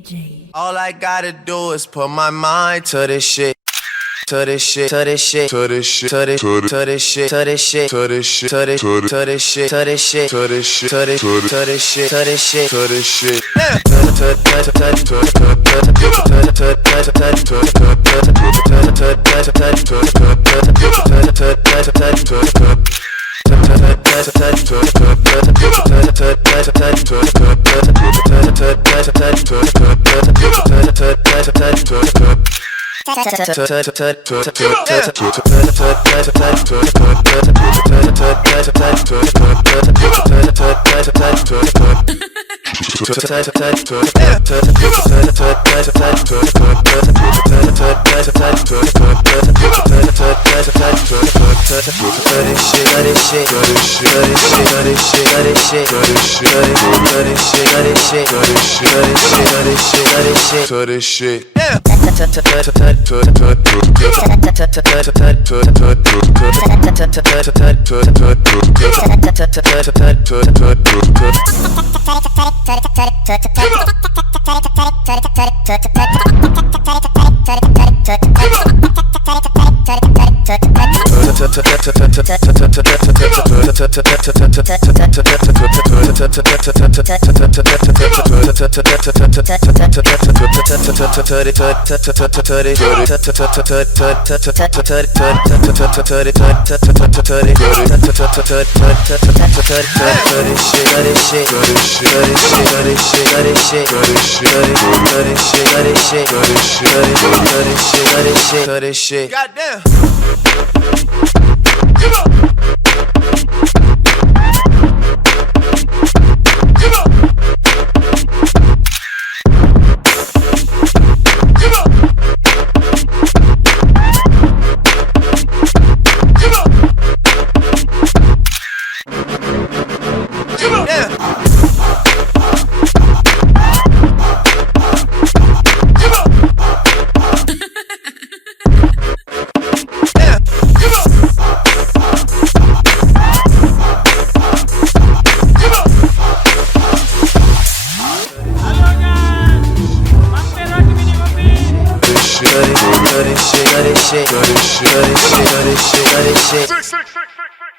DJ. All I gotta do is put my mind to this shit. To this shit, to this shit, to this shit, to this shit, to this shit, to this shit, to this shit, to this shit, to this shit, to this shit, to this shit, to this shit, to this shit, to this shit. To this shit. Goddamn. Shit.